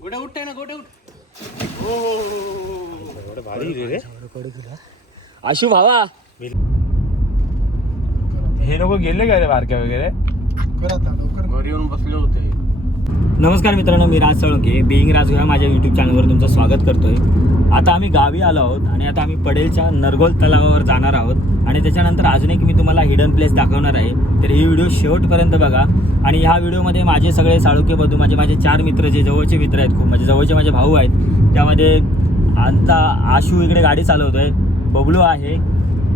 गोट्या उठते ना गोट्या उठ. भारी रे आशू भावा हे लोक गेले का रे बारक्या वगैरे घरी येऊन बसले होते. नमस्कार मित्रांनो, मी राज साळुंखे बिईंग राज या माझ्या यूट्यूब चॅनलवर तुमचं स्वागत करतोय. आता आम्ही गावी आलो आहोत आणि आता आम्ही पडेलच्या नरगोल तलावावर जाणार आहोत आणि त्याच्यानंतर अजून एक मी तुम्हाला हिडन प्लेस दाखवणार आहे. तर ही व्हिडिओ शेवटपर्यंत बघा. आणि ह्या व्हिडिओमध्ये माझे सगळे साळुंखे बंधू माझे 4 मित्र जे जवळचे मित्र आहेत, खूप म्हणजे जवळचे माझे भाऊ आहेत. त्यामध्ये आता आशू इकडे गाडी चालवतोय, बबलू आहे,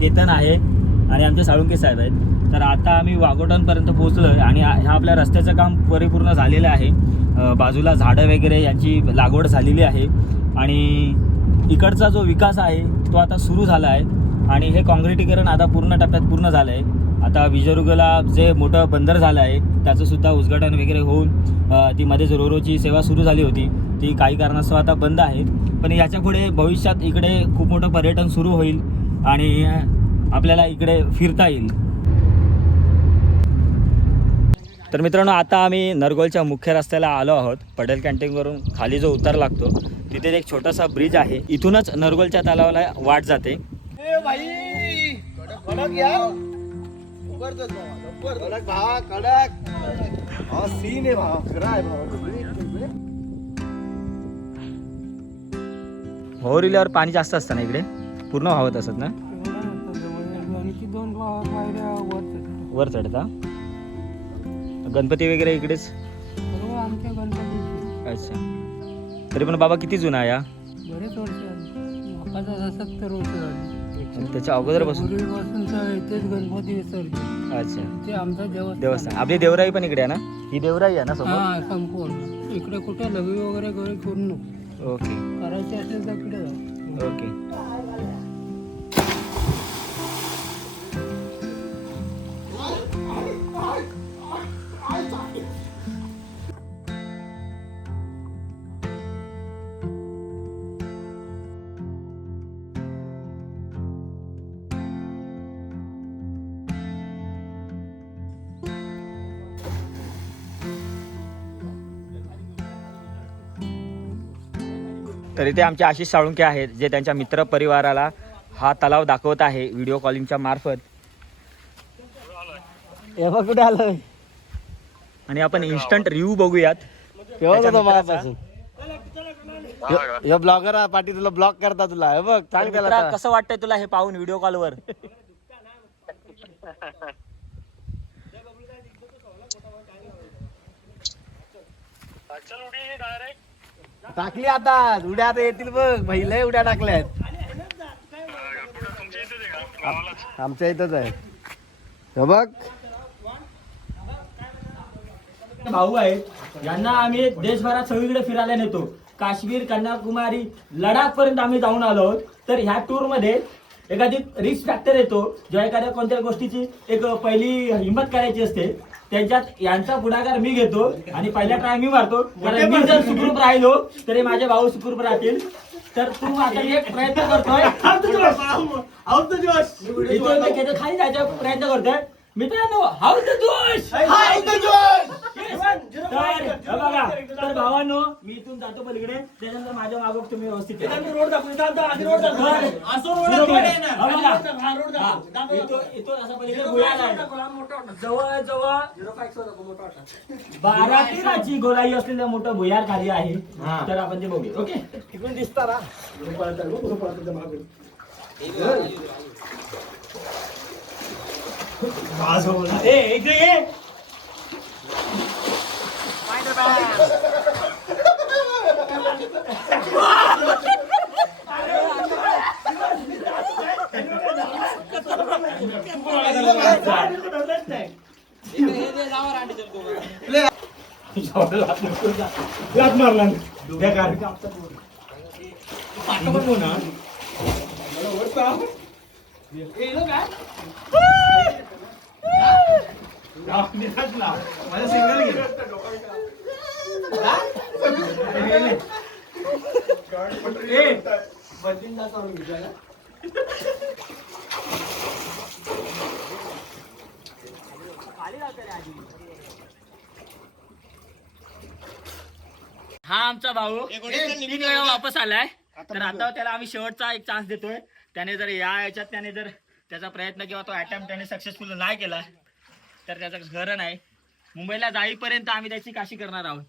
केतन आहे आणि आमचे साळुंखे साहेब आहेत. तर आता आम्ही वाघोटांपर्यंत पोहोचलो आहे आणि ह्या आपल्या रस्त्याचं काम परिपूर्ण झालेलं आहे. बाजूला झाडं वगैरे यांची लागवड झालेली आहे आणि इकडचा जो विकास आहे तो आता सुरू झाला आहे आणि हे काँक्रिटीकरण आता पूर्ण टप्प्यात पूर्ण झालं आहे. आता विजयदुर्गला जे मोठं बंदर झालं आहे त्याचंसुद्धा उद्घाटन वगैरे होऊन ती मध्येच रोरोची सेवा सुरू झाली होती, ती काही कारणास्तव आता बंद आहे. पण याच्या पुढे भविष्यात इकडे खूप मोठं पर्यटन सुरू होईल आणि आपल्याला इकडे फिरता येईल. तर मित्रांनो, आता आम्ही नरगोलच्या मुख्य रस्त्याला आलो आहोत. पडेल कॅन्टीनवरून खाली जो उतार लागतो तिथे एक छोटासा ब्रिज आहे, इथूनच नरगोलच्या तलावाला वाट जाते. भोवरिल्यावर पाणी जास्त असतं ना इकडे, पूर्ण वाहत असत ना, वर चढता. गणपती वगैरे इकडेच. अच्छा, तरी पण बाबा किती जुना या? त्याच्या अगोदर बसून. अच्छा, देवस्थान. आपली देवराई पण इकडे आहे ना? ही देवराई आहे ना समोर? संपूर्ण इकडे कुठे लवी वगैरे करू नको. ओके, करायचे असेल तर इकडे जा. ओके. तर इथे आमचे आशिष साळुंखे आहेत जे त्यांच्या मित्र परिवाराला हा तलाव दाखवत आहे व्हिडिओ कॉलिंगच्या मार्फत. हे बघ कुठे आलोय आणि आपण इन्स्टंट रिव्ह्यू बघूयात. हे ब्लॉगर पाठी तुला ब्लॉक करता तुला. हे बघ सांग त्याला कसं वाटतंय तुला हे पाहून व्हिडिओ कॉलवर? टाकली आता उड्या, आता येतील बघ भाई, लय उड्या टाकल्यात. आमच्या इथंच आहे. हे बघ भाऊ आहेत यांना आम्ही देशभरात सगळीकडे फिरायला नेतो. काश्मीर, कन्याकुमारी, लडाख पर्यंत आम्ही जाऊन आलो आहोत. तर ह्या टूर मध्ये एखादी रिस्क फॅक्टर येतो, जेव्हा एखाद्या कोणत्या गोष्टीची एक पहिली हिंमत करायची असते, त्यांच्यात यांचा पुढाकार मी घेतो आणि पहिला ट्राय मी मारतो. कारण मी जर सुखरूप राहिलो तरी माझे भाऊ सुखरूप राहतील. तर तू आता एक प्रयत्न करतोय, खाली जायचा प्रयत्न करतोय. मित्रांनो, हाऊस द जोश, बघा. तर भावांनो, मी इथून जातो पलीकडे, त्याच्यानंतर माझ्या मागोग तुम्ही व्यवस्थित रोड दाखवू. जवळ जवळ 12 टिराची गोलाई असलेलं मोठं भुयार खाली आहे. तर आपण ते बघूया. ओके, तिकडून दिसता ना. इकडे ये. मारला माझा सिग्नल घे. हा आमचा भाऊ 3 वेळा वापस आलाय. तर आता त्याला आम्ही शेवटचा एक चान्स देतोय. त्याने जर याच्यात त्याने जर त्याचा प्रयत्न किंवा तो अटेम्प्ट त्याने सक्सेसफुल नाही केला तर त्याचं खरं नाही. मुंबईला जाईपर्यंत आम्ही त्याची काशी करणार आहोत.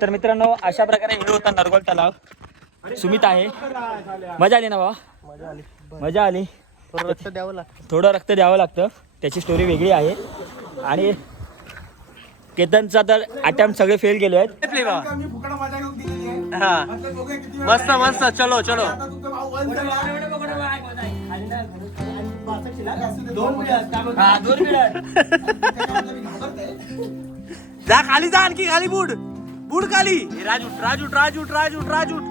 तर मित्रांनो अशा प्रकारे व्हिडिओ होता नरगोल तलाव. सुमित आहे. मजा आली ना बाबा? मजा आली. थोडं रक्त द्यावं लागतं. त्याची स्टोरी वेगळी आहे. आणि केतनचा तर अटेम्प्ट सगळे फेल गेले आहेत. मस्त मस्त. चलो चलो. जा खाली जा. आणखी खाली बुड बुड खाली. राजूट राजूट राजूट राजूट राजूट.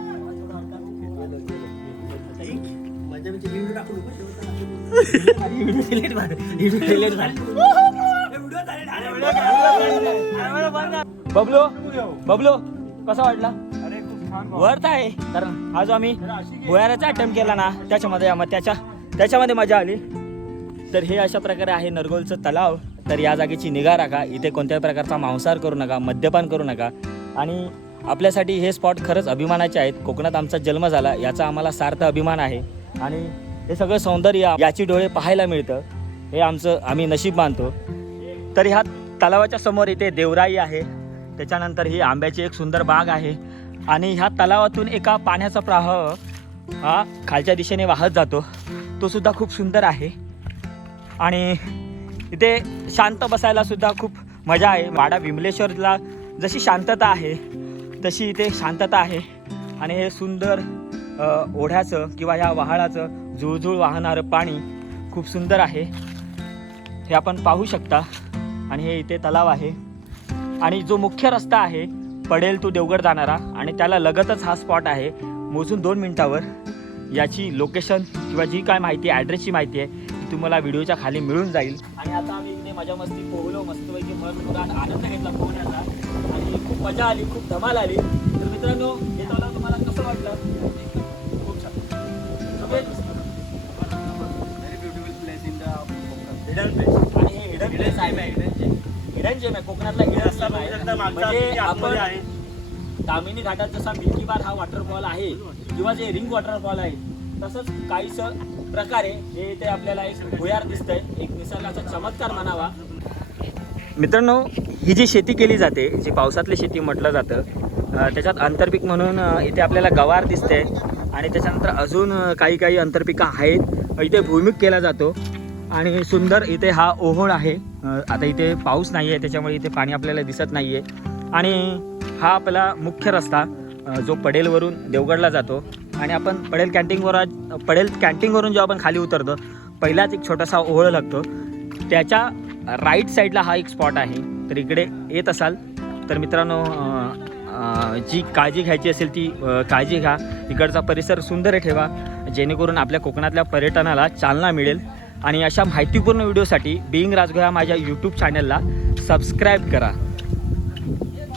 बबलो बबलो कसा वाटला? वर्थ आहे. कारण हा जो आम्ही भुयाराचा अटेम्प्ट केला ना त्याच्यामध्ये मजा आली. तर हे अशा प्रकारे आहे नरगोलचं तलाव. तर या जागेची निगा राखा. इथे कोणत्याही प्रकारचा मांसाहार करू नका, मद्यपान करू नका. आणि आपल्यासाठी हे स्पॉट खरंच अभिमानाचे आहेत. कोकणात आमचा जन्म झाला याचा आम्हाला सार्थ अभिमान आहे. आणि हे सगळं सौंदर्य याची डोळे पाहायला मिळतं हे आम्ही नशीब मानतो. तर ह्या तलावाच्या समोर इथे देवराई आहे. त्याच्यानंतर ही आंब्याची एक सुंदर बाग आहे. आणि ह्या तलावातून एका पाण्याचा प्रवाह हा खालच्या दिशेने वाहत जातो. तो सुद्धा खूप सुंदर आहे. आणि इथे शांत बसायला सुद्धा खूप मजा आहे. वाडा विमलेश्वरला जशी शांतता आहे तशी इथे शांतता आहे. आणि हे सुंदर ओढ्याचं किंवा ह्या वहाळाचं झुळझुळ वाहणारं पाणी खूप सुंदर आहे. हे आपण पाहू शकता. आणि हे इथे तलाव आहे. आणि जो मुख्य रस्ता आहे पडेल तो देवगड जाणारा आणि त्याला लगतच हा स्पॉट आहे. मोजून 2 मिनिटावर याची लोकेशन किंवा जी काय माहिती आहे ॲड्रेसची माहिती आहे ती तुम्हाला व्हिडिओच्या खाली मिळून जाईल. आणि आता आम्ही इकडे मजा मस्ती पोहलो. मस्तपैकी मन आनंद घेतला पोहण्याचा. आणि खूप मजा आली, खूप धमाल आली. तर मित्रांनो हे तलाव तुम्हाला कसं वाटलं? खूप छान. Hidden place. आणि हे हिडन प्लेस आहे. हिडन जेम आहे. कोकणातला हिडन जेम आहे. म्हणजे आपण तामिनी घाटात जसा मिल्की बार हा वॉटरफॉल आहे किंवा जे रिंग वॉटरफॉल आहे तसंच काहीसं प्रकारे हे इथे आपल्याला एक भुयार दिसतंय. एक निसर्गाचा चमत्कार म्हणावा. मित्रांनो ही जी शेती केली जाते जी पावसातली शेती म्हटलं जातं त्याच्यात आंतरपीक म्हणून इथे आपल्याला गवार दिसते. आणि त्याच्यानंतर अजून काही आंतरपिकं आहेत. इथे भुईमुग केला जातो. आणि सुंदर इथे हा ओहोळ आहे. आता इथे पाऊस नाही आहे त्याच्यामुळे इथे पाणी आपल्याला दिसत नाही आहे. आणि हा आपला मुख्य रस्ता जो पडेलवरून देवगडला जातो. आणि आपण पडेल कॅन्टीनवरून जेव्हा आपण खाली उतरतो पहिलाच एक छोटासा ओहोळ लागतो. त्याच्या राईट साईडला हा एक स्पॉट आहे. तर इकडे येत असाल तर मित्रांनो जी काळजी घ्यायची असेल ती काळजी घ्या. इकडचा परिसर सुंदर ठेवा जेणेकरून आपल्या कोकणातल्या पर्यटनाला चालना मिळेल. आणि अशा माहितीपूर्ण व्हिडिओसाठी बिईंग राजगोया माझ्या यूट्यूब चॅनलला सबस्क्राईब करा.